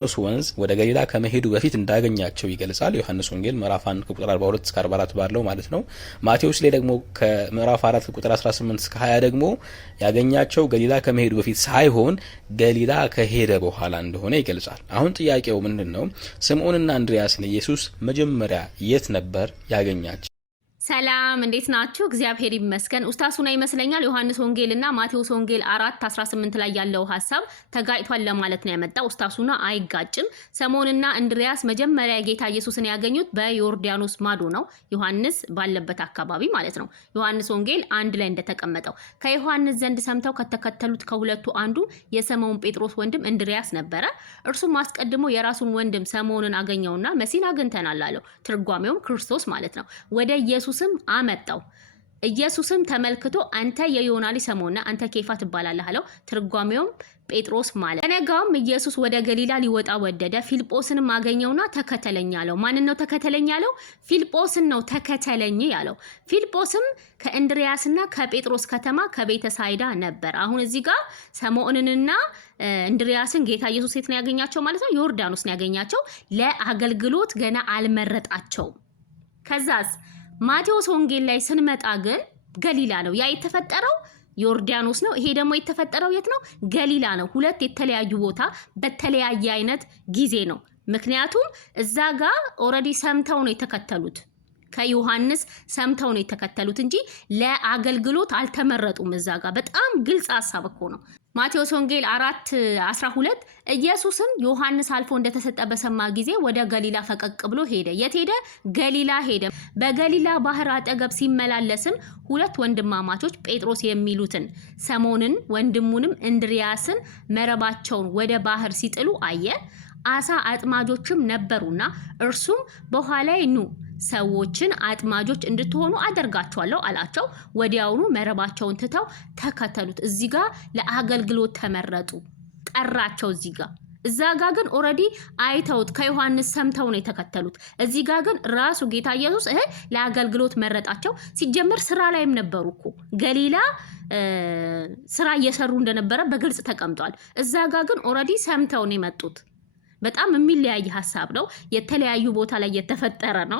ወንዝ ወደ ገሊላ ከመሄዱ በፊት እንዳገኛቸው ይገልጻል። ዮሐንስ ወንጌል ምዕራፍ 1 ቁጥር 42 እስከ 44 ባለው ማለት ነው። ማቴዎስ ላይ ደግሞ ከምዕራፍ 4 ቁጥር 18 እስከ 20 ደግሞ ያገኛቸው ገሊላ ከመሄዱ በፊት ሳይሆን ገሊላ ከሄደ በኋላ እንደሆነ ይገልጻል። አሁን ጥያቄው ምንድነው? ስምዖንና እንድሪያስን ኢየሱስ መጀመሪያ የት ነበር ያገኛቸው? ሰላም እንዴት ናችሁ? እግዚአብሔር ይመስገን። ኡስታሱና ይመስለኛል ዮሐንስ ወንጌልና ማቴዎስ ወንጌል 4:18 ላይ ያለው ሐሳብ ተጋጭቷል ለማለት ነው ያመጣው። ኡስታሱና አይጋጭም። ስምዖንና እንድሪያስ መጀመሪያ ጌታ ኢየሱስን ያገኙት በዮርዳኖስ ማዶ ነው፣ ዮሐንስ ባለበት አካባቢ ማለት ነው። ዮሐንስ ወንጌል 1 ላይ እንደተቀመጠው ከዮሐንስ ዘንድ ሰምተው ከተከተሉት ከሁለቱ አንዱ የስምዖን ጴጥሮስ ወንድም እንድሪያስ ነበረ። እርሱም አስቀድሞ የራሱን ወንድም ስምዖንን አገኘውና መሲህን አግኝተናል አለው። ትርጓሜውም ክርስቶስ ማለት ነው። ወደ ኢየሱስም አመጣው። ኢየሱስም ተመልክቶ አንተ የዮና ልጅ ስምዖን ነህ፣ አንተ ኬፋ ትባላለህ አለው። ትርጓሜውም ጴጥሮስ ማለት። በነጋውም ኢየሱስ ወደ ገሊላ ሊወጣ ወደደ። ፊልጶስንም አገኘውና ተከተለኝ አለው። ማንን ነው ተከተለኝ ያለው? ፊልጶስን ነው ተከተለኝ ያለው። ፊልጶስም ከእንድሪያስና ከጴጥሮስ ከተማ ከቤተ ሳይዳ ነበር። አሁን እዚህ ጋር ስምዖንንና እንድሪያስን ጌታ ኢየሱስ የት ነው ያገኛቸው ማለት ነው? ዮርዳኖስ ነው ያገኛቸው። ለአገልግሎት ገና አልመረጣቸውም። ከዛስ ማቴዎስ ወንጌል ላይ ስንመጣ ግን ገሊላ ነው ያ የተፈጠረው፣ ዮርዳኖስ ነው። ይሄ ደግሞ የተፈጠረው የት ነው? ገሊላ ነው። ሁለት የተለያዩ ቦታ በተለያየ አይነት ጊዜ ነው። ምክንያቱም እዛ ጋር ኦልሬዲ ሰምተው ነው የተከተሉት፣ ከዮሐንስ ሰምተው ነው የተከተሉት እንጂ ለአገልግሎት አልተመረጡም። እዛ ጋር በጣም ግልጽ ሐሳብ እኮ ነው። ማቴዎስ ወንጌል 4:12 ኢየሱስም ዮሐንስ አልፎ እንደተሰጠ በሰማ ጊዜ ወደ ገሊላ ፈቀቅ ብሎ ሄደ። የት ሄደ? ገሊላ ሄደ። በገሊላ ባህር አጠገብ ሲመላለስም ሁለት ወንድማማቾች ጴጥሮስ የሚሉትን ስምዖንን ወንድሙንም እንድሪያስን መረባቸውን ወደ ባህር ሲጥሉ አየ። አሳ አጥማጆችም ነበሩና እርሱም በኋላዬ ኑ ሰዎችን አጥማጆች እንድትሆኑ አደርጋቸዋለሁ አላቸው። ወዲያውኑ መረባቸውን ትተው ተከተሉት። እዚህ ጋር ለአገልግሎት ተመረጡ፣ ጠራቸው። እዛ ጋር ግን ኦልሬዲ አይተውት ከዮሐንስ ሰምተው ነው የተከተሉት። እዚህ ጋር ግን ራሱ ጌታ ኢየሱስ ለአገልግሎት መረጣቸው። ሲጀመር ስራ ላይም ነበሩ እኮ ገሊላ ስራ እየሰሩ እንደነበረ በግልጽ ተቀምጧል። እዛ ጋር ግን ኦልሬዲ ሰምተው ነው የመጡት። በጣም የሚለያይ ሐሳብ ነው። የተለያዩ ቦታ ላይ የተፈጠረ ነው።